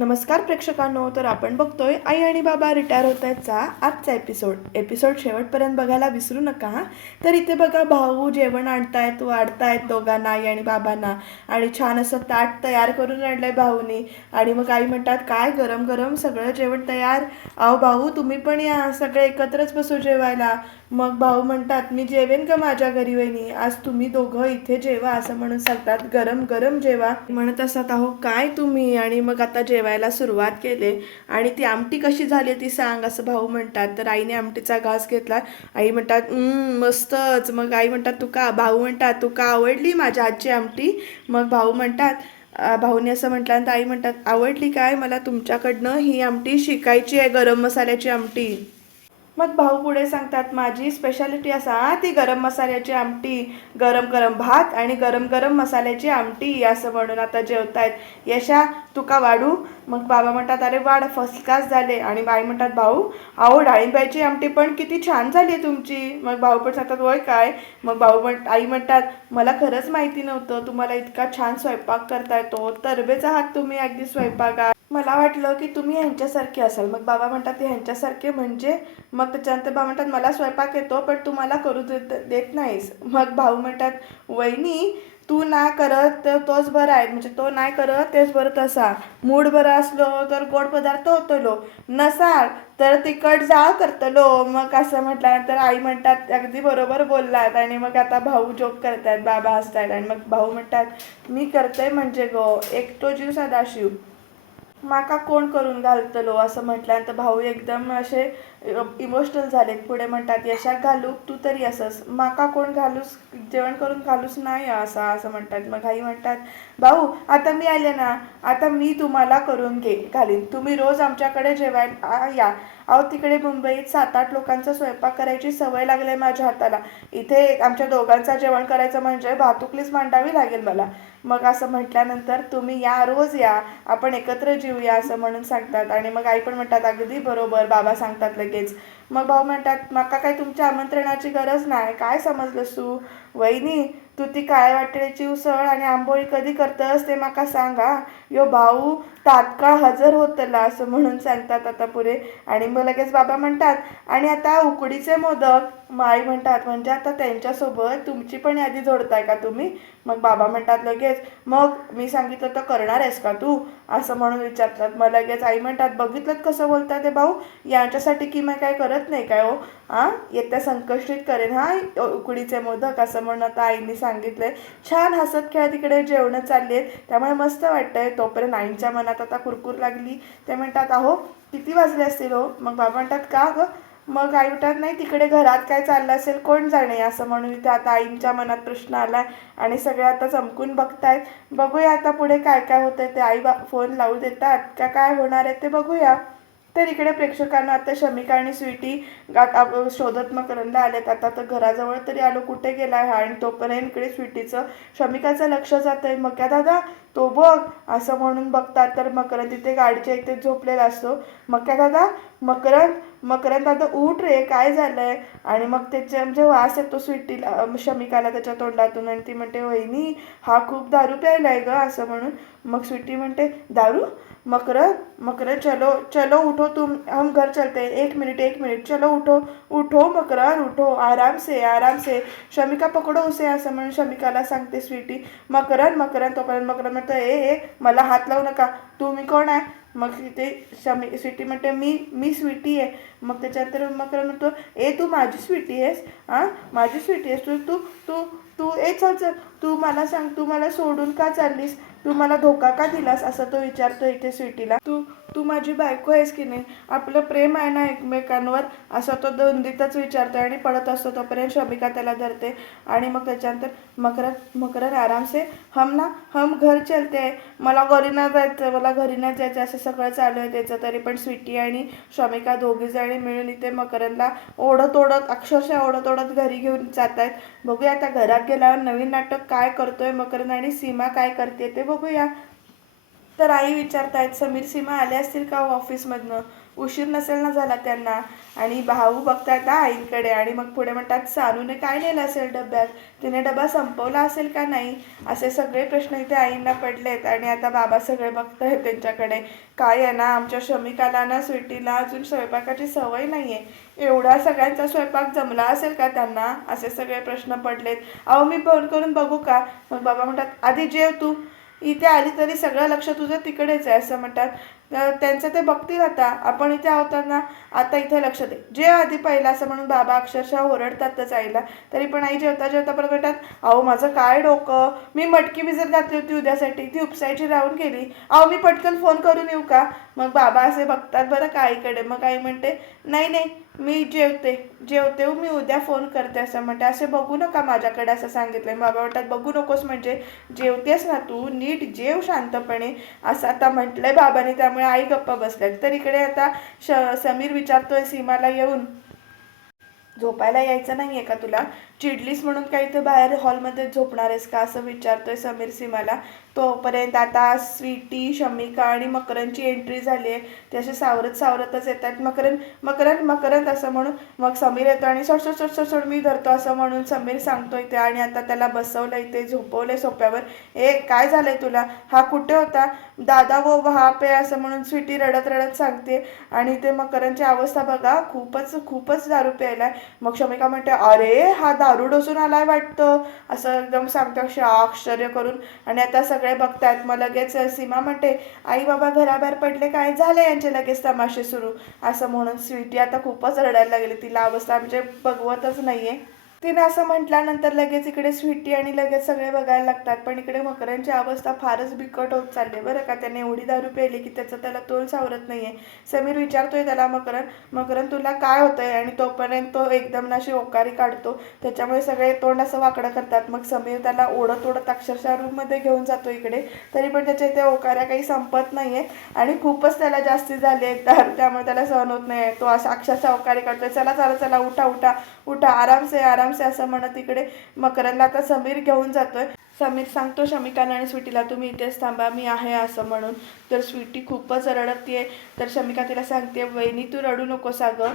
नमस्कार प्रेक्षकांनो. तर आपण बघतोय आई आणि बाबा रिटायर होत आहेतचा आजचा एपिसोड शेवटपर्यंत बघायला विसरू नका. तर इथे बघा, भाऊ जेवण वाढतायत दोघांना, आई आणि बाबांना, आणि छान असं ताट तयार करून आणलंय भाऊनी. आणि मग आई म्हणतात, काय गरम गरम सगळं जेवण तयार, अहो भाऊ तुम्ही पण या, सगळे एकत्रच बसू जेवायला. मग भाऊ म्हणतात, मी जेवेन का माझ्या घरी वहिनी, आज तुम्ही दोघं इथे जेवा असं म्हणून सांगतात. गरम गरम जेवा म्हणत असतात. अहो काय तुम्ही. आणि मग आता जेवायला सुरुवात केली. आणि ती आमटी कशी झाली ती सांग असं भाऊ म्हणतात. तर आईने आमटीचा घास घेतला. आई म्हणतात, मस्तच. मग आई म्हणतात, भाऊ म्हणतात, तू का आवडली माझ्या आजची आमटी. मग भाऊ म्हणतात, भाऊने असं म्हटल्यानंतर आई म्हणतात, आवडली काय, मला तुमच्याकडनं ही आमटी शिकायची आहे, गरम मसाल्याची आमटी. मग भाऊ पुढे सांगतात, माझी स्पेशालिटी असा ती गरम मसाल्याची आमटी, गरम गरम भात आणि गरम गरम मसाल्याची आमटी असं म्हणून आता जेवतायत. यशा तुका वाढू. मग बाबा म्हणतात, अरे वाढ, फर्स्ट क्लास झाले. आणि बाई म्हणतात, भाऊ अहो डाळिंबाची आमटी पण किती छान झाली आहे तुमची. मग भाऊ पण सांगतात, होय काय. मग आई म्हणतात, मला खरंच माहिती नव्हतं तुम्हाला इतका छान स्वयंपाक करता येतो, तरबेज आहात तुम्ही अगदी स्वयंपाकात, मला वाटलं की तुम्ही ह्यांच्यासारखे असाल. मग बाबा म्हणतात, ते ह्यांच्यासारखे म्हणजे. मग त्याच्यानंतर भाऊ म्हणतात, मला स्वयंपाक येतो पण तू मला करू देत नाहीस. मग भाऊ म्हणतात, वहिनी तू नाही करत तर तोच बरा आहे, म्हणजे तो नाही करत तेच बरं. तसा मूड बरं असलो तर गोड पदार्थ होतलो, नसाल तर तिखट जाळ करतलो. मग असं म्हटल्यानंतर आई म्हणतात, अगदी बरोबर बोललात. आणि मग आता भाऊ जोक करतायत, बाबा हसतायत. आणि मग भाऊ म्हणतात, मी करतोय म्हणजे गो एकटो जीव सदाशिव, माका कोण करून घालतलो असं म्हटल्यानंतर भाऊ एकदम असे इमोशनल झालेत. पुढे म्हणतात, यशाक घालू तू तरी असंस, माका कोण घालूस जेवण करून घालूस नाही असं म्हणतात. मग आई म्हणतात, भाऊ आता मी आले ना, आता मी तुम्हाला करून घालीन, तुम्ही रोज आमच्याकडे जेवायला या. अहो तिकडे मुंबईत 7-8 लोकांचा स्वयंपाक करायची सवय लागली माझ्या हाताला, इथे आमच्या दोघांचं जेवण करायचं म्हणजे भातुकलीच मांडावी लागेल मला. मग असं म्हटल्यानंतर तुम्ही या, रोज या, आपण एकत्र जेऊया असं म्हणून सांगतात. आणि मग आई पण म्हणतात, अगदी बरोबर बाबा सांगतात लगेच. मग भाऊ म्हणतात, माका काय तुमच्या आमंत्रणाची गरज नाही, काय समजलंस तू. वहिनी तू ती काळ्या वाटण्याची उसळ आणि आंबोळी कधी करतस ते माका सांगा, यो भाऊ तात्काळ हजर होतला असं म्हणून सांगतात आता पुढे. आणि मग लगेच बाबा म्हणतात, आणि आता उकडीचे मोदक. आई म्हणतात, म्हणजे आता त्यांच्यासोबत तुमची पण यादी जोडताय का तुम्ही. मग बाबा म्हणतात लगेच, मग मी सांगितलं तर करणार आहेस का तू असं म्हणून विचारतात. मग लगेच आई म्हणतात, बघितलं कसं बोलतात ते भाऊ, यांच्यासाठी की मी काय करत नाही काय हो, येत्या संकष्टीत करेन उकडीचे मोदक असं म्हणून आता आईने सांगितलंय. छान हसत खेळत तिकडे जेवणं चालली आहेत, त्यामुळे मस्त वाटतंय. तोपर्यंत आईंच्या मनात आता कुरकुर लागली. ते म्हणतात, अहो किती वाजले असतील हो. मग बाबा म्हणतात, का गं. मग आई म्हणतात, नाही तिकडे घरात काय चाललं असेल कोण जाणे असं म्हणून. इथे आता आईंच्या मनात प्रश्न आला. आणि सगळे आता चमकून बघतायत. बघूया आता पुढे काय काय होतंय ते. आई फोन लावू देतात का काय होणार आहे ते बघूया. तर इकडे प्रेक्षकांना आता शमिका आणि स्वीटी शोधत मकरंदला आलेत. आता तर घराजवळ तरी आलो, कुठे गेलाय हा. आणि तोपर्यंत इकडे स्वीटीचं शमिकाचं लक्ष जात आहे. मग दादा तो बघ असं म्हणून बघतात. तर मकरंद तिथे गाडीच्या इथे झोपलेला असतो. मग दादा मकरंद दादा उठ रे, काय झालंय. आणि मग त्याचे म्हणजे वास येतो स्वीटीला, शमिकाला त्याच्या तोंडातून. आणि ती म्हणते, वहिनी हा खूप दारू प्यायलाय ग असं म्हणून. मग स्वीटी म्हणते, दारू. मकरंद चलो चलो उठो तुम, हम घर चलते, एक मिनिट चलो उठो उठो मकरंद उठो, आराम से शमिका पकडो उसे असं म्हणून शमिकाला सांगते स्वीटी. मकरंद तोपर्यंत मकरंद म्हणतो, ए मला हात लावू नका, तुम्ही कोण आहे. मग ते स्वीटी म्हणते, मी स्वीटी आहे. मग त्याच्यानंतर मकरंद म्हणतो, तू माझी स्वीटी आहेस, माझी स्वीटी आहेस तू तू तू तू चल तू मला सांग, तू मला सोडून का चाललीस, तू मला धोका का दिलास असं तो विचारतो इथे स्वीटीला. तू माझी बायको आहेस की नाही, आपलं प्रेम आहे ना एकमेकांवर असं तो दोंदीतच विचारतोय. आणि पडत असतो तोपर्यंत शमिका त्याला धरते. आणि मग त्याच्यानंतर मकरंद आराम से, हम घर चलते, मला घरी नाही जायचं असं सगळं चालू आहे त्याचं. तरी पण स्वीटी आणि शमिका दोघीजणी मिळून इथे मकरंदला अक्षरशः ओढत घरी घेऊन जात आहेत. बघूया आता घरात गेल्यावर नवीन नाटक काय करतोय मकरंद आणि सीमा काय करते ते बघूया. तर आई विचारतायत समीर सीमा आले असतील का ऑफिसमधनं, उशीर नसेल ना झाला त्यांना. आणि भाऊ बघतात ना आईंकडे आणि मग पुढे म्हणतात सानूने काय नेलं असेल डब्यात, तिने डबा संपवला असेल का नाही. असे सगळे प्रश्न इथे आईंना पडलेत. आणि आता बाबा सगळे बघतायत त्यांच्याकडे. काय आहे ना आमच्या शमिकाला ना स्वीटीला अजून स्वयंपाकाची सवय नाही आहे, एवढा सगळ्यांचा स्वयंपाक जमला असेल का त्यांना, असे सगळे प्रश्न पडलेत. अहो मी फोन करून बघू का. मग बाबा म्हणतात आधी जेव तू, इथे आली तरी सगळं लक्ष तुझं तिकडेच आहे असं म्हणतात. त्यांचं ते बघतील आता, आपण इथे आहोत ना, आता इथे लक्ष दे, जेव आधी पहिला असं म्हणून बाबा अक्षरशः ओरडतातच आईला. तरी पण आई जेवता जेवता परत म्हणतात अहो माझं काय डोकं, मी मटकी भिजत घातली होती उद्यासाठी, ती उपसायची राहून गेली, अहो मी पटकन फोन करून येऊ का. मग बाबा असे बघतात बरं का आईकडे. मग आई म्हणते नाही नाही मी जेवते जेवते मी उद्या फोन करते असं म्हणते. असे बघू नका माझ्याकडे असं सांगितलंय. बाबा म्हणतात बघू नकोस म्हणजे, जेवतेस ना तू, नीट जेव शांतपणे असं आता म्हटलंय बाबांनी. त्यामुळे आई गप्पा बसल्यात. तर इकडे आता समीर विचारतोय सीमाला येऊन झोपायला यायचं नाही आहे का तुला, चिडलीस म्हणून काही ते बाहेर हॉलमध्ये झोपणार आहेस का असं विचारतोय समीर सीमाला. तोपर्यंत आता स्वीटी शमिका आणि मकरंदची एंट्री झाली आहे. ते असे सावरत सावरतच येत आहेत. मकरंद मकरंद मकरंद असं म्हणून मग समीर येतो आणि सोड सोड सोड सोड सोड मी धरतो असं म्हणून समीर सांगतोय ते. आणि आता त्याला बसवलं इथे, झोपवलंय सोप्यावर. ए काय झालंय तुला, हा कुठे होता, दादा वो वहा पे असं म्हणून स्वीटी रडत रडत सांगते. आणि ते मकरंदची अवस्था बघा, खूपच खूपच दारू प्यायलाय. मग शमिका म्हणते अरे हा दारू डोसून आलाय वाटतं असं एकदम सांगतो आश्चर्य करून. आणि आता सगळे बघतायत. मग लगेच सीमा म्हणते आई बाबा घराबाहेर पडले काय, झाले यांचे लगेच तमाशे सुरू असं म्हणून. स्वीटी आता खूपच रडायला लागली, तिला अवस्था म्हणजे बघवतच नाहीये. तिने असं म्हटल्यानंतर लगेच इकडे स्वीटी आणि लगेच सगळे बघायला लागतात. पण इकडे मकरंदची अवस्था फारच बिकट होत चालली बरं का. त्याने एवढी दारू प्यायली की त्याला तोल सावरत नाहीये. समीर विचारतोय त्याला मकरंद तुला काय होतंय. आणि तोपर्यंत तो एकदम नाशी ओकारी काढतो, त्याच्यामुळे सगळे तोंड असं वाकडं करतात. मग समीर त्याला ओढत ओढत अक्षरशः रूममध्ये घेऊन जातो इकडे. तरी पण त्याच्या इथे ओकाऱ्या काही संपत नाहीये आणि खूपच त्याला जास्ती झाली आहे दारू, त्यामुळे त्याला सहन होत नाही. तो असं अक्षरशः ओकारी काढतोय, चला चला चला उठा उठा उठा, आरामसे आरामसे असं म्हणत इकडे मकरंदला आता समीर घेऊन जातोय. समीर सांगतो शमिकाला आणि स्वीटीला तुम्ही इथेच थांबा मी आहे असं म्हणून. तर स्वीटी खूपच रडतीये. तर शमिका तिला सांगते वहिनी तू रडू नकोस अगं.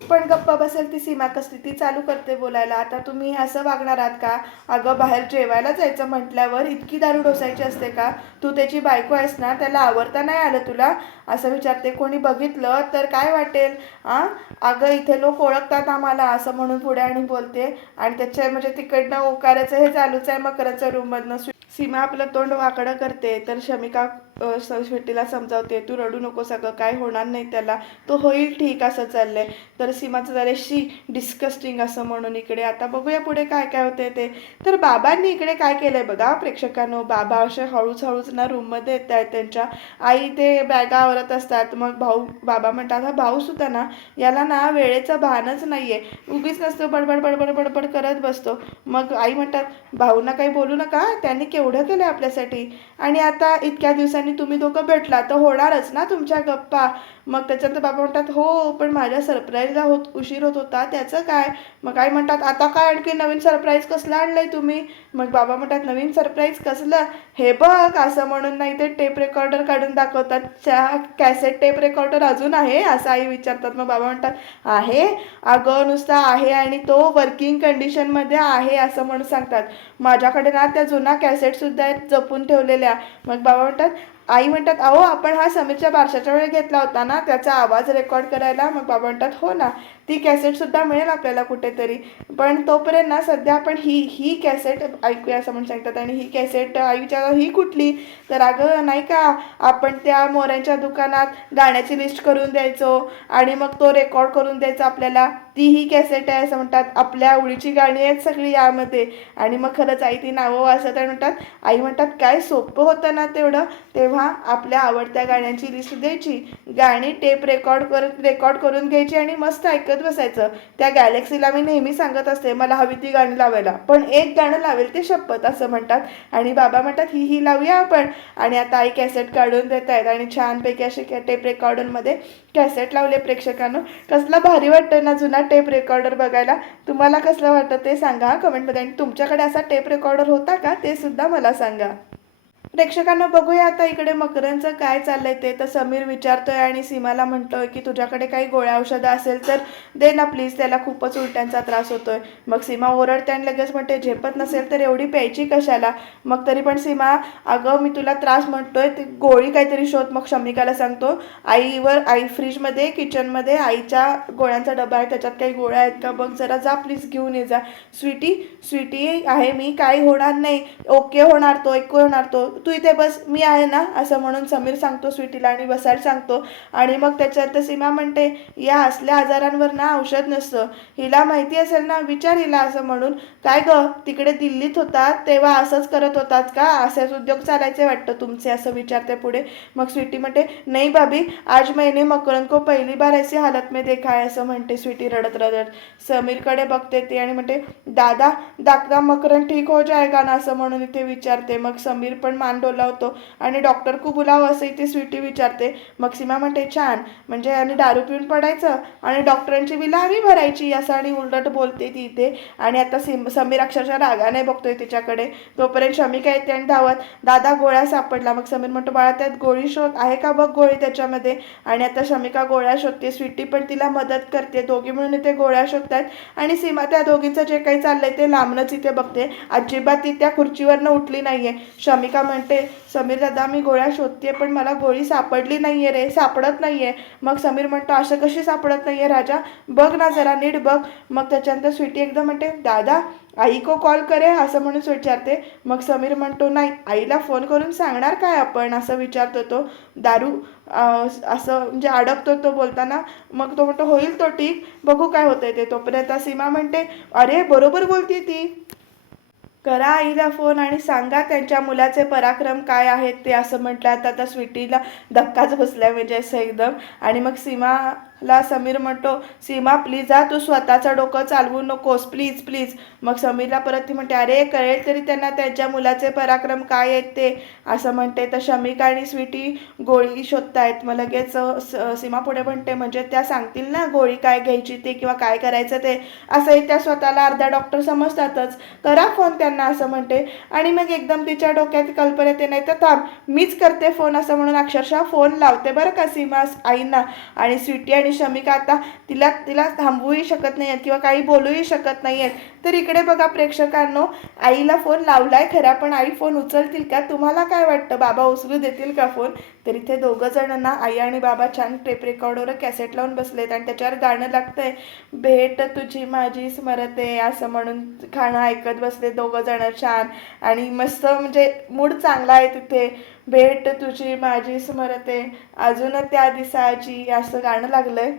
पण गप्पा बसेल ती सीमा कसली, ती चालू करते बोलायला आता तुम्ही असं वागणार आहात का. अगं बाहेर जेवायला जायचं म्हटल्यावर इतकी दारू डोसायची असते का, तू त्याची बायको आहेस ना, त्याला आवडता नाही आलं तुला असं विचारते. कोणी बघितलं तर काय वाटेल अगं इथे लोक ओळखतात आम्हाला असं म्हणून पुढे आणि बोलते. आणि त्याच्या म्हणजे तिकडनं ओकाराचं हे चालूच आहे मकरंदच्या रूममधनं. सीमा आपलं तोंड वाकडं करते. तर शमिका स्वीटीला समजावते तू रडू नको सगळं काय होणार नाही त्याला, तो होईल ठीक असं चाललंय. तर सीमाचं झालं शी डिस्कस्टिंग असं म्हणून इकडे आता बघूया पुढे काय काय होते ते. तर बाबांनी इकडे काय केलंय बघा प्रेक्षकांनो. बाबा असे हळूच हळूच ना रूममध्ये येत आहेत त्यांच्या. आई ते बॅगा आवरत असतात. मग बाबा म्हणतात हा भाऊ सुद्धा ना, याला ना वेळेचं भानच नाहीये, उगीच नसतो बडबड बडबड बडबड करत बसतो. मग आई म्हणतात भाऊंना काही बोलू नका, त्यांनी केवढं केलं आपल्यासाठी. आणि आता इतक्या दिवसांनी तुम्ही दोघं भेटला तर होणारच ना तुमच्या गप्पा. मग त्याच्यानंतर बाबा म्हणतात हो पण माझ्या सरप्राईजला उशीर होत होता त्याचं काय. मग काय म्हणतात आता काय आणखी नवीन सरप्राईज कसलं आणलंय तुम्ही. मग बाबा म्हणतात नवीन सरप्राईज कसलं, हे बघ असं म्हणून. नाही ते टेप रेकॉर्डर काढून दाखवतात. कॅसेट टेप रेकॉर्डर अजून आहे असं आई विचारतात. मग बाबा म्हणतात आहे अगं नुसता आहे आणि तो वर्किंग कंडिशनमध्ये आहे असं म्हणून सांगतात. माझ्याकडे ना त्या जुना कॅसेटसुद्धा आहेत जपून ठेवलेल्या. मग बाबा म्हणतात आई म्हणतात अहो आपण हा समीरच्या बारशाच्या वेळी घेतला होता ना त्याचा आवाज रेकॉर्ड करायला. मग बाबा म्हणतात हो ना, ती कॅसेटसुद्धा मिळेल आपल्याला कुठेतरी, पण तोपर्यंत ना सध्या आपण ही कॅसेट ऐकूया असं म्हणून सांगतात. आणि ही कॅसेट आई विचारतात ही कुठली. तर अगं नाही का आपण त्या मोऱ्यांच्या दुकानात गाण्याची लिस्ट करून द्यायचो आणि मग तो रेकॉर्ड करून द्यायचा आपल्याला, ती ही कॅसेट आहे असं म्हणतात. आपल्या आवडीची गाणी आहेत सगळी यामध्ये. आणि मग खरंच आई ती नावं असं तर म्हणतात. आई म्हणतात काय सोपं होतं ना तेवढं. तेव्हा आपल्या आवडत्या गाण्यांची लिस्ट द्यायची, गाणी टेप रेकॉर्ड करून घ्यायची आणि मस्त ऐकत बसायचं. त्या गॅलेक्सीला मी नेहमी सांगत असते मला हवी ती गाणी लावायला, पण एक गाणं लावेल ते शपथ असं म्हणतात. आणि बाबा म्हणतात ही लावूया आपण. आणि आता आई कॅसेट काढून देत आहेत आणि छानपैकी असे टेप रेकॉर्डरमध्ये कॅसेट लावले प्रेक्षकांनो. कसला भारी वाटतं ना जुना टेप रेकॉर्डर बघायला. तुम्हाला कसलं वाटतं ते सांगा कमेंटमध्ये. आणि तुमच्याकडे असा टेप रेकॉर्डर होता का ते सुद्धा मला सांगा. प्रेक्षकांना बघूया आता इकडे मकरंदचं काय चाललंय ते. तर समीर विचारतोय आणि सीमाला म्हणतोय की तुझ्याकडे काही गोळ्या औषधं असेल तर दे ना प्लीज, त्याला खूपच उलट्यांचा त्रास होतोय. मग सीमा ओरडते आणि लगेच म्हणते झेपत नसेल तर एवढी प्यायची कशाला. मग तरी पण सीमा, अगं मी तुला त्रास म्हणतोय ती गोळी काहीतरी शोध. मग शमिकाला सांगतो आई फ्रीजमध्ये किचनमध्ये आईच्या गोळ्यांचा डबा आहे, त्याच्यात काही गोळ्या आहेत का बघ जरा, जा प्लीज घेऊन ये जा. स्वीटी स्वीटी आहे मी, काही होणार नाही, ओके होणार तो, एक होणार तो, तू इथे बस, मी आहे ना, असं म्हणून समीर सांगतो स्वीटीला आणि बसायला सांगतो. आणि मग त्याच्यात सीमा म्हणते या असल्या आजारांवर ना औषध नसतं, हिला माहिती असेल ना, विचार हिला, असं म्हणून. काय ग तिकडे दिल्लीत होतात तेव्हा असंच करत होतात का, असेच उद्योग चालायचे वाटतं तुमचे, असं विचारते पुढे. मग स्वीटी म्हणते नाही भाभी, आज मैंने मकरंद को पहिली बार ऐसी हालत में देखा है, असं म्हणते स्वीटी रडत रडत. समीरकडे बघते ती आणि म्हणते दादा दाखला मकरंद ठीक हो जाएगा ना, असं म्हणून इथे विचारते. मग समीर पण मान डोलावतो आणि डॉक्टर को बुलाव असं इथे स्वीटी विचारते. मग सीमा म्हणते छान, म्हणजे आणि दारू पिऊन पडायचं आणि डॉक्टरांची बिलं आम्ही भरायची, असं आणि उलट बोलते ती इथे. आणि आता समीर अक्षरशः रागाने बघतोय तिच्याकडे. तोपर्यंत शमिका येते आणि धावत दादा गोळ्या सापडला. मग समीर म्हणतो बाळा त्यात गोळी शोध, आहे का बघ गोळी त्याच्यामध्ये. आणि आता शमिका गोळ्या शोधते, स्वीटी पण तिला मदत करते, दोघी म्हणून इथे गोळ्या शोधतात. आणि सीमा त्या दोघींचं जे काही चाललंय ते लांबनच इथे बघते, अजिबात ती त्या खुर्चीवरनं उठली नाहीये. शमिका म्हणते समीर दादा मी गोळ्या शोधते पण मला गोळी सापडली नाहीये रे, सापडत नाहीये. मग समीर म्हणतो असं कशी सापडत नाहीये राजा, बघ ना जरा नीट बघ. मग त्याच्यानंतर स्वीटी एकदम म्हणते दादा आई को कॉल करे, असं म्हणून विचारते. मग समीर म्हणतो नाही, आईला फोन करून सांगणार काय आपण, असं विचारतो तो. दारू असं म्हणजे अडकतो तो बोलताना. मग तो म्हणतो होईल तो ठीक, बघू काय होतंय ते. तोपर्यंत सीमा म्हणते अरे बरोबर बोलती ती, करा आईला फोन आणि सांगा त्यांच्या मुलाचे पराक्रम काय आहेत ते, असं म्हटलं. आता स्वीटीला धक्काच बसलाय म्हणजे असं एकदम. आणि मग सीमाला समीर म्हणतो सीमा प्लीज तू स्वतःचं डोकं चालवू नकोस, प्लीज प्लीज. मग समीरला परत ती म्हणते अरे कळेल तरी त्यांना त्यांच्या मुलाचे पराक्रम काय आहेत ते, असं म्हणते. तर शमिका आणि स्वीटी गोळी शोधतायत. मग लगेच सीमा पुढे म्हणते म्हणजे त्या सांगतील ना गोळी काय घ्यायची ते किंवा काय करायचं ते, असंही त्या स्वतःला अर्धा डॉक्टर समजतातच, करा फोन त्यांना, असं म्हणते. आणि मग एकदम तिच्या डोक्यात कल्पना येते नाही तर थांब मीच करते फोन, असं म्हणून अक्षरशः फोन लावते बरं का सीमा आईंना. आणि स्वीटी आणि शमिका आता तिला तिला थांबवूही शकत नाही आहेत किंवा काही बोलूही शकत नाही आहेत. तर इकडे बघा प्रेक्षकांनो, आईला फोन लावलाय खरा पण आई फोन उचलतील का, तुम्हाला काय वाटतं, बाबा उचलू देतील का फोन. तर इथे दोघं जणांना आई आणि बाबा छान टेप रेकॉर्डवर कॅसेट लावून बसलेत आणि त्याच्यावर गाणं लागतंय भेट तुझी माझी स्मरते, असं म्हणून गाणं ऐकत बसले दोघं जण छान. आणि मस्त म्हणजे मूड चांगला आहे तिथे. भेट तुझी माझी स्मरते अजून त्या दिसाची, असं गाणं लागलंय.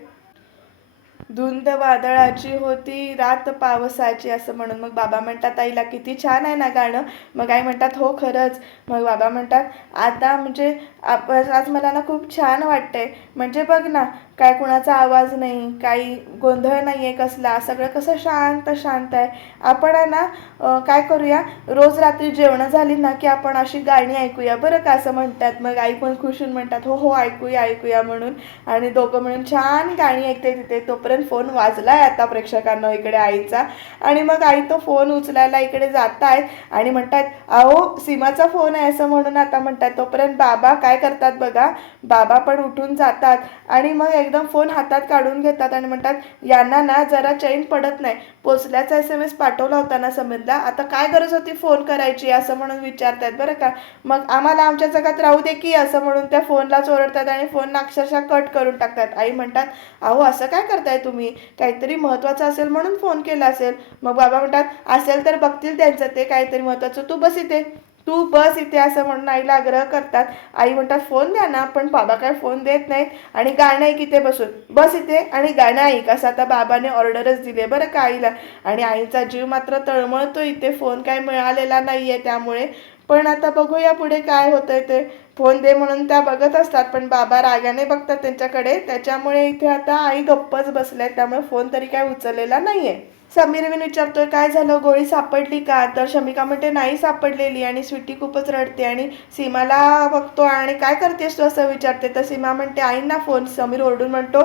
धुंद वादळाची होती रात पावसाची, असं म्हणून. मग बाबा म्हणतात आईला किती छान आहे ना गाणं. मग आई म्हणतात हो खरंच. मग बाबा म्हणतात आता म्हणजे आज मला ना खूप छान वाटतंय, म्हणजे बघ ना काय कुणाचा आवाज नाही, काही गोंधळ नाही आहे कसला, सगळं कसं शांत शांत आहे. आपण आहे ना काय करूया, रोज रात्री जेवणं झाली ना की आपण अशी गाणी ऐकूया बरं का, असं म्हणतात. मग आई पण खुश होऊन म्हणतात हो हो ऐकूया ऐकूया म्हणून. आणि दोघं म्हणून छान गाणी ऐकते तिथे. तोपर्यंत फोन वाजलाय आता प्रेक्षकांना इकडे आईचा. आणि मग आई तो फोन उचलायला इकडे जात आहेत आणि म्हणतात अहो सीमाचा फोन आहे, असं म्हणून आता म्हणतात. तोपर्यंत बाबा काय करतात बघा, बाबा पण उठून जातात आणि मग एकदम फोन हातात काढून घेतात आणि म्हणतात यांना ना जरा चैन पडत नाही, पोचल्याचा SMS पाठवला होता ना समीरला, आता काय गरज होती फोन करायची, असं म्हणून विचारतात बरं का. मग आम्हाला आमच्या जगात राहू दे की, असं म्हणून त्या फोनला चोरडतात आणि फोनला अक्षरशः कट करून टाकतात. आई म्हणतात अहो असं काय करताय तुम्ही, काहीतरी महत्त्वाचं असेल म्हणून फोन केला असेल. मग बाबा म्हणतात असेल तर बघतील त्यांचं ते काहीतरी महत्त्वाचं, तू बस इथे, तू बस इथे, असं म्हणून आईला आग्रह करतात. आई म्हणतात फोन द्या ना, पण बाबा काय फोन देत नाहीत आणि गाणं ऐक इथे बसून, बस इथे आणि गाणं ऐक, असं आता बाबाने ऑर्डरच दिले बरं का आईला. आणि आईचा जीव मात्र तळमळतो इथे, फोन काय मिळालेला नाही आहे त्यामुळे. पण आता बघूया पुढे काय होतंय ते. फोन दे म्हणून त्या बघत असतात पण बाबा रागाने बघतात त्यांच्याकडे, त्याच्यामुळे इथे आता आई गप्पच बसल्या, त्यामुळे फोन तरी काय उचललेला नाही आहे. समीर विचारतोय काय झालं, गोळी सापडली का. तर शमिका म्हणते नाही सापडलेली. आणि स्वीटी खूपच रडते आणि सीमाला बघतो आणि काय करतेस तू, असं विचारते. तर सीमा म्हणते आईंना फोन. समीर ओरडून म्हणतो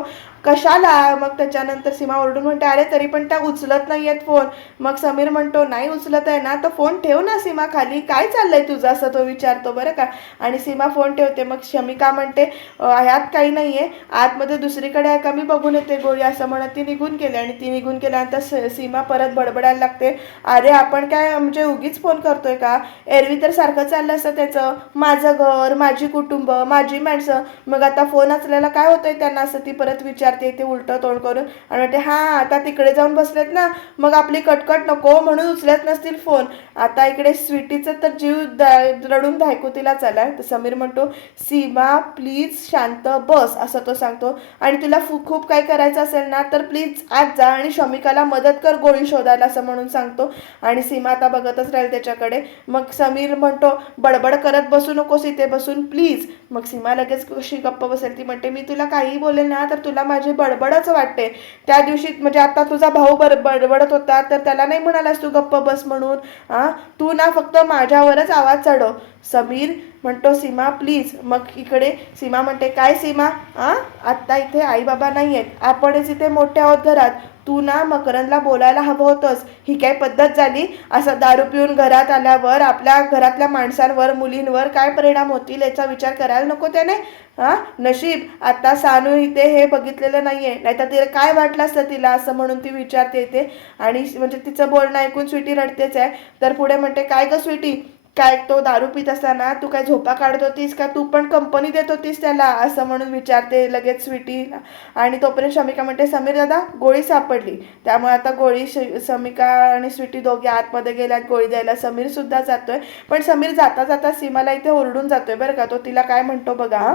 कशाला? मग त्याच्यानंतर सीमा ओरडून म्हणते, अरे तरी पण त्या उचलत नाही आहेत फोन. मग समीर म्हणतो, नाही उचलत आहे ना तर फोन ठेव ना सीमा खाली, काय चाललंय तुझं, असं तो विचारतो बरं का. आणि सीमा फोन ठेवते. मग शमिका म्हणते, ह्यात काही नाही आहे, आतमध्ये दुसरीकडे आहे का, मी बघून येते गोळी, असं म्हणत ती निघून गेली. आणि ती निघून गेल्यानंतर सीमा परत बडबडायला लागते, अरे आपण काय म्हणजे उगीच फोन करतोय का, एरवी तर सारखं चाललं असतं त्याचं, माझं घर, माझी कुटुंब, माझी माणसं, मग आता फोन असलेला काय होतंय त्यांना, असं ती परत विचारते ते उलटं तोंड करून. आणि म्हणते, हां आता तिकडे जाऊन बसलेत ना, मग आपली कटकट नको म्हणून उचलत नसतील फोन. आता इकडे स्वीटीचं तर जीव रडून धायकुतीलाच आलाय. तर समीर म्हणतो, सीमा प्लीज शांत बस, असं तो सांगतो. आणि तुला खूप काय करायचं असेल ना तर प्लीज आज जा आणि शमिकाला मदत कर गोळी शोधायला, असं म्हणून सांगतो. आणि सीमा आता बघतच राहील त्याच्याकडे. मग समीर म्हणतो, बडबड करत बसू नकोस इथे बसून प्लीज. मग सीमा लगेच कशी गप्प बसेल, ती म्हणते, मी तुला काही बोलेल ना तर तुला माझी बडबडच वाटते. त्या दिवशी म्हणजे आता तुझा भाऊ बडबडत होता तर त्याला नाही म्हणालास तू गप्प बस म्हणून, तू ना फक्त माझ्यावरच आवाज चढव. समीर म्हणतो, सीमा प्लीज. मग इकडे सीमा म्हणते, काय सीमा, आत्ता इथे आई बाबा नाही आहेत, आपणच इथे मोठे आहोत घरात, तू ना मकरंदला बोलायला हवं होतंस. ही काय पद्धत झाली, असं दारू पिऊन घरात आल्यावर आपल्या घरातल्या माणसांवर, मुलींवर काय परिणाम होतील याचा विचार करायला नको त्याने. नशीब आता सानू इथे हे बघितलेलं नाहीये, नाहीतर तिला काय वाटलं असतं तिला, असं म्हणून ती विचारते ते. आणि म्हणजे तिचं बोलणं ऐकून स्वीटी रडतेच आहे. तर पुढे म्हणते, काय ग स्वीटी, काय तो दारू पित असताना तू काय झोपा काढत होतीस का, तू पण कंपनी देत होतीस त्याला, असं म्हणून विचारते लगेच स्वीटीला. आणि तोपर्यंत शमिका म्हणते, समीर दादा गोळी सापडली. त्यामुळे आता गोळी शमिका आणि स्वीटी दोघे आतमध्ये गेल्यात गोळी द्यायला. समीर सुद्धा जातोय. पण समीर जाता जाता सीमाला इथे ओरडून जातोय बरं का. तो तिला काय म्हणतो बघा,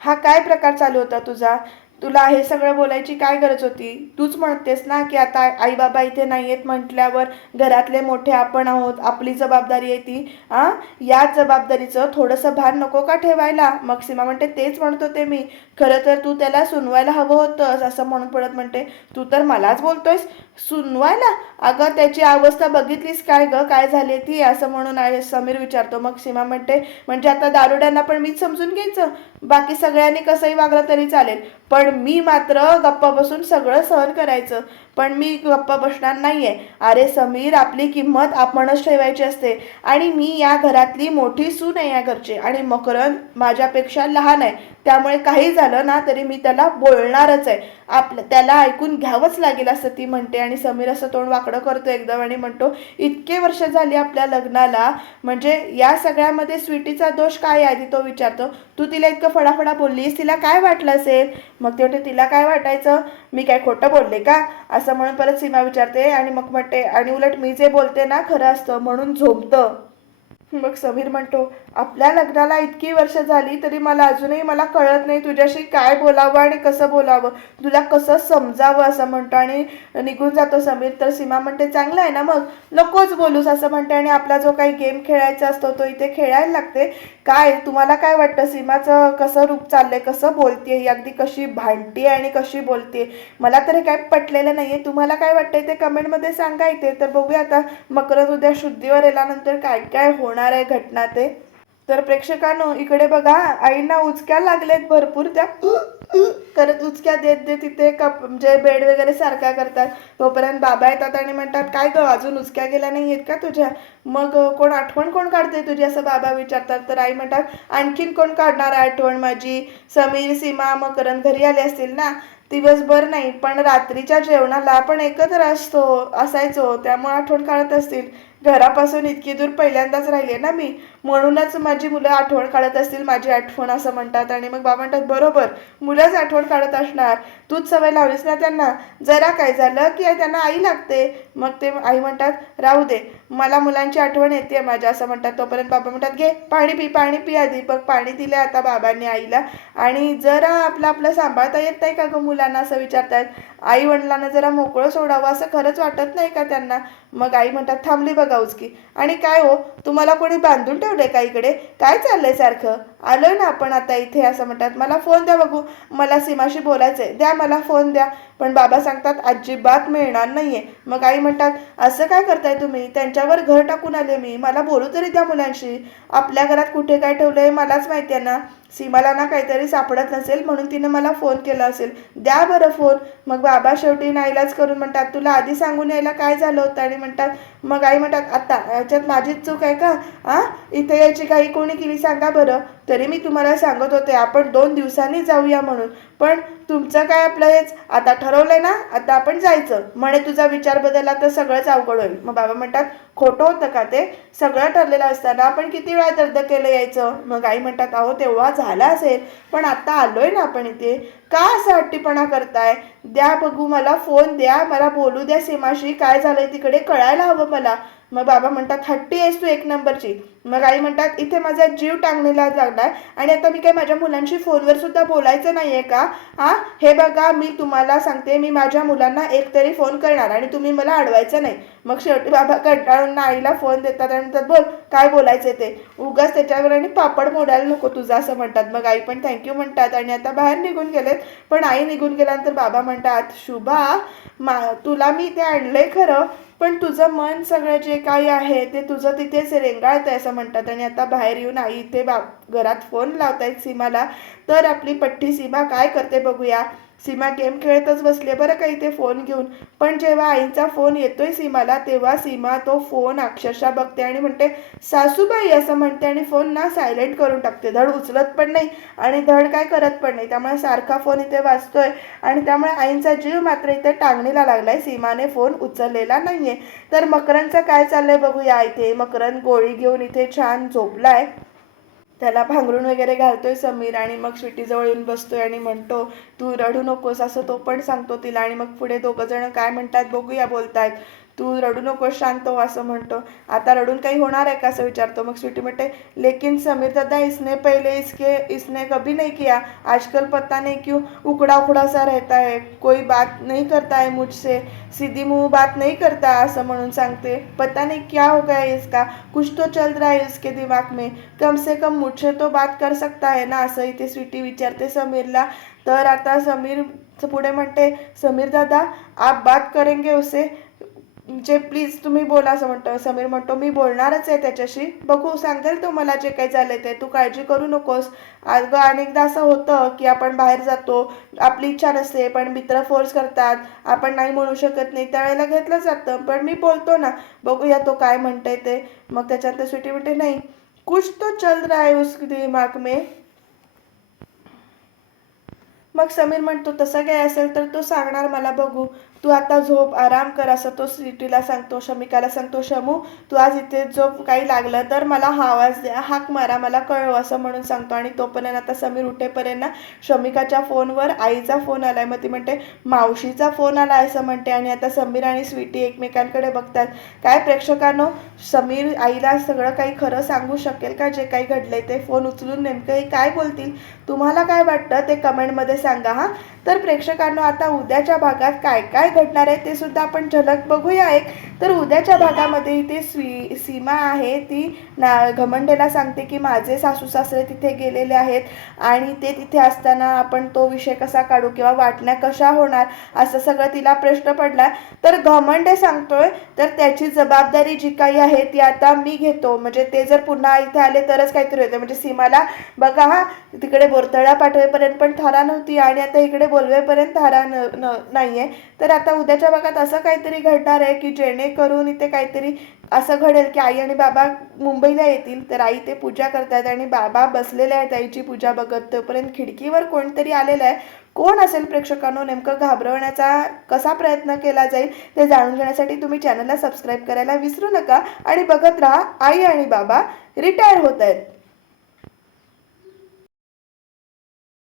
हा काय प्रकार चालू होता तुझा, तुला हे सगळं बोलायची काय गरज होती, तूच म्हणतेस ना की आता आई बाबा इथे नाही आहेत म्हटल्यावर घरातले मोठे आपण आहोत, आपली जबाबदारी आहे ती, या जबाबदारीचं थोडंसं भान नको का ठेवायला. मग सीमा म्हणते, तेच म्हणतो ते मी, खरं तर तू त्याला सुनवायला हवं होतंस, असं म्हणून पडत म्हणते, तू तर मलाच बोलतोयस सुनवायला, अगं त्याची अवस्था बघितलीस काय ग, काय झाली ती, असं म्हणून समीर विचारतो. मग सीमा म्हणते, म्हणजे आता दारुड्यांना पण मीच समजून घ्यायचं, बाकी सगळ्यांनी कसंही वागलं तरी चालेल, पण मी मात्र गप्प बसून सगळं सहन करायचं, पण मी गप्प बसणार नाहीये. अरे समीर, आपली किंमत आपणच ठेवायची असते, आणि मी या घरातली मोठी सून आहे या घरची, आणि मकरंद माझ्यापेक्षा लहान आहे, त्यामुळे काही झालं ना तरी मी त्याला बोलणारच आहे, त्याला ऐकून घ्यावंच लागेल, असं ती म्हणते. आणि समीर असं तोंड वाकडं करतो एकदम आणि म्हणतो, इतके वर्ष झाली आपल्या लग्नाला, म्हणजे या सगळ्यामध्ये स्वीटीचा दोष काय आहे आधी तो विचारतो. तू तिला इतकं फडाफडा बोललीस, तिला काय वाटलं असेल. मग ते म्हणते, तिला काय वाटायचं, मी काय खोटं बोलले का, असं म्हणून परत सीमा विचारते. आणि मग म्हणते, आणि उलट मी जे बोलते ना खरं असतं म्हणून झोपतं. मग समीर म्हणतो, आपल्या लग्नाला इतकी वर्ष झाली तरी मला कळत नाही तुझ्याशी काय बोलावं आणि कसं बोलावं, तुला कसं समजावं, असं म्हणतो. आणि निघून जातो समीर. तर सीमा म्हणते, चांगलं आहे ना मग नकोच बोलूस, असं म्हणते. आणि आपला जो काही गेम खेळायचा असतो तो इथे खेळायला लागते. काय तुम्हाला काय वाटतं, सीमाचं कसं रूप चाललंय, कसं बोलते ही, अगदी कशी भांडते आणि कशी बोलते, मला तरी काय पटलेलं नाहीये. तुम्हाला काय वाटतंय ते कमेंटमध्ये सांगा इथे. तर बघूया आता मकरंद उद्या शुद्धीवर येल्यानंतर काय काय होणार आहे घटना ते. तर प्रेक्षकांनो इकडे बघा, आईंना उचक्या लागलेत भरपूर, त्या करत उचक्या देत देत तिथे म्हणजे बेड वगैरे सारखा करतात. तोपर्यंत बाबा येतात आणि म्हणतात, काय ग अजून उचक्या गेल्या नाही आहेत का तुझ्या, मग कोण आठवण कोण काढते तुझी, असं बाबा विचारतात. तर आई म्हणतात, आणखीन कोण काढणार आठवण माझी, समीर, सीमा, मकरंद घरी आले असतील ना, दिवसभर नाही पण रात्रीच्या जेवणाला आपण एकत्र असायचो, त्यामुळे आठवण काढत असतील, घरापासून इतकी दूर पहिल्यांदाच राहिले ना मी, म्हणूनच माझी मुलं आठवण काढत असतील माझी आठवण, असं म्हणतात. आणि मग बाबा म्हणतात, बरोबर मुलंच आठवण काढत असणार, तूच सवय लावलीस ना त्यांना, जरा काय झालं की त्यांना आई लागते. मग ते आई म्हणतात, राहू दे, मला मुलांची आठवण येते माझ्या, असं म्हणतात. तोपर्यंत बाबा म्हणतात, घे पाणी पी आधी. मग पाणी दिलं आता बाबांनी आईला. आणि जरा आपलं सांभाळता येत नाही का ग मुलांना, असं विचारतात. आई वडिलांना जरा मोकळं सोडावं असं खरंच वाटत नाही का त्यांना. मग आई म्हणतात, थांबली बघा उचकी, आणि काय हो तुम्हाला कोणी बांधून ठेवलंय का इकडे, काय चाललंय सारखं, आलोय ना आपण आता इथे, असं म्हणतात. मला फोन द्या बघू, मला सीमाशी बोलायचंय, द्या मला फोन द्या. पण बाबा सांगतात अजिबात मिळणार नाहीये. मग आई म्हणतात असं काय करताय तुम्ही, त्यांच्यावर घर टाकून आले मी, मला बोलू तरी द्या मुलांशी. आपल्या घरात कुठे काय ठेवलंय मलाच माहिती आहे ना. सीमाला ना काहीतरी सापडत नसेल म्हणून तिने मला फोन केला असेल, द्या बरं फोन. मग बाबा शेवटी नाईलाज करून म्हणतात तुला आधी सांगून यायला काय झालं होतं, आणि म्हणतात मग आई म्हणतात आता याच्यात माझीच चूक आहे का, इथे यायची काही कोणी केली सांगा बरं. तरी मी तुम्हाला सांगत होते आपण 2 दिवसांनी जाऊया म्हणून, पण तुमचं काय आपलं हेच, आता ठरवलंय ना आता आपण जायचं. म्हणे तुझा विचार बदलला तर सगळंच अवघड होईल. मग बाबा म्हणतात खोटं होतं का ते, सगळं ठरलेलं असताना आपण किती वेळा रद्द केलं यायचं. मग आई म्हणतात अहो तेव्हा झालं असेल, पण आता आलोय ना आपण इथे, का असा हट्टीपणा करताय, द्या बघू मला फोन द्या, मला बोलू द्या सीमाशी, काय झालंय तिकडे कळायला हवं मला. मग बाबा म्हणतात हट्टी आहेस तू 1 नंबरची. मग आई म्हणतात इथे माझा जीव टांगणीला लागलाय आणि आता मी काय माझ्या मुलांशी फोनवर सुद्धा बोलायचं नाहीये का, हे बघा मी तुम्हाला सांगते, मी माझ्या मुलांना एकतरी फोन करणार आणि तुम्ही मला अडवायचं नाही. मग शेवटी बाबा कंटाळून आईला फोन देतात आणि म्हणतात बोल काय बोलायचं ते, उगाच त्याच्यावर आणि पापड मोडायला नको तुझं, असं म्हणतात. मग आई पण थँक्यू म्हणतात आणि आता बाहेर निघून गेलेत. पण आई निघून गेल्यानंतर बाबा म्हणतात शुभा, तुला मी इथे आणलंय खरं, पण तुझं मन सगळं जे काही आहे ते तुझं तिथेच रेंगाळत आहे, असं म्हणतात. आणि आता बाहेर येऊन आई इथे घरात फोन लावतायत सीमाला. तर आपली पठ्ठी सीमा काय करते बघूया. सीमा गेम खेळतच बसले बरं का इथे फोन घेऊन. पण जेव्हा आईचा फोन येतोय सीमाला तेव्हा सीमा तो फोन अक्षरशः बघते आणि म्हणते सासूबाई असं म्हणते, आणि फोन ना सायलेंट करून टाकते. धड उचलत पण नाही आणि धड काय करत पण नाही. त्यामुळे सारखा फोन इथे वाजतोय आणि त्यामुळे आईंचा जीव मात्र इथे टांगणीला लागलाय, सीमाने फोन उचललेला नाहीये. तर मकरंदचं काय चाललंय बघूया. इथे मकरंद गोळी घेऊन इथे छान झोपलाय, त्याला भांगरून वगैरे घालतोय समीर, आणि मग स्वीटीजवळ येऊन बसतोय आणि म्हणतो तू रडू नकोस, असं तो पण सांगतो तिला. आणि मग पुढे दोघं जण काय म्हणतात बघूया, बोलतायत तू रडू नकोस शांत हो असं म्हणतो. आता रडून काही होणार आहे का असं विचारतो. मग स्वीटी म्हणते लेकिन समीर दादा इसने पहले इसने कभी नहीं किया, आजकल पता नहीं क्यों उकड़ा उकड़ा सा रहता है, कोई बात नहीं करता है मुझसे, सीधी मुंह बात नहीं करता असं म्हणून सांगते. पता नहीं क्या हो गया इसका, कुछ तो चल रहा है इसके दिमाग में, कम से कम मुझसे तो बात कर सकता है ना, असं इथे स्वीटी विचारते समीरला. तर आता समीर पुढे म्हणते समीर दादा आप बात करेंगे उसे, जे प्लीज तुम्ही बोला असं म्हणतो. समीर म्हणतो मी बोलणारच आहे त्याच्याशी, बघू सांगेल तो मला जे काही झालंय ते, तू काळजी करू नकोस. अगं अनेकदा असं होतं की आपण बाहेर जातो, आपली इच्छा नसते पण मित्र फोर्स करतात, आपण नाही म्हणू शकत नाही, त्यावेळेला घेतलं जातं, पण मी बोलतो ना, बघूया तो काय म्हणतंय ते. मग त्याच्यानंतर स्वीटी म्हणते नाही कुछ तो चल रहा है उस दिमाग में. मग समीर म्हणतो तसं काय असेल तर तो सांगणार मला, बघू तू आता झोप आराम कर, असं तो स्वीटीला सांगतो. शमिकाला सांगतो शमू तू आज इथे झोप, काही लागलं तर मला हा आवाज द्या, हाक मारा, मला कळव असं म्हणून सांगतो. आणि तोपर्यंत आता समीर उठेपर्यंत शमिकाच्या फोनवर आईचा फोन आलाय. मग ती म्हणते मावशीचा फोन आला असं म्हणते. आणि आता समीर आणि स्वीटी एकमेकांकडे बघतात. काय प्रेक्षकांनो, समीर आईला सगळं काही खरं सांगू शकेल का, जे काही घडलंय ते, फोन उचलून नेमकं काय बोलतील, तुम्हाला काय वाटतं ते कमेंटमध्ये सांगा. तर प्रेक्षकांनो आता उद्याच्या भागात काय काय घडणार आहे ते सुद्धा आपण झलक बघूया एक. तर उद्याच्या भागामध्ये इथे सीमा आहे ती घमंडेला सांगते की माझे सासू सासरे तिथे गेलेले आहेत आणि ते तिथे असताना आपण तो विषय कसा काढू किंवा वाटण्या कशा होणार असं सगळं तिला प्रश्न पडला. तर घमंडे सांगतोय तर त्याची जबाबदारी जी काही आहे ती आता मी घेतो, म्हणजे ते जर पुन्हा इथे आले तरच काहीतरी होतं. म्हणजे सीमाला बघा तिकडे बोरतळा पाठवेपर्यंत पण थारा नव्हती आणि आता इकडे बोलवेपर्यंत थारा नाहीये. तर आता उद्याच्या भागात असं काहीतरी घडणार आहे की जेणेकरून इथे काहीतरी असं घडेल की आई आणि बाबा मुंबईला येतील. तर आई ते पूजा करतात आणि बाबा बसलेले आहेत आईची पूजा बघत. तोपर्यंत खिडकीवर कोणतरी आलेलं आहे. कोण असेल प्रेक्षकांनो, नेमकं घाबरवण्याचा कसा प्रयत्न केला जाईल ते जाणून घेण्यासाठी तुम्ही चॅनलला सबस्क्राईब करायला विसरू नका आणि बघत राहा आई आणि बाबा रिटायर होत आहेत.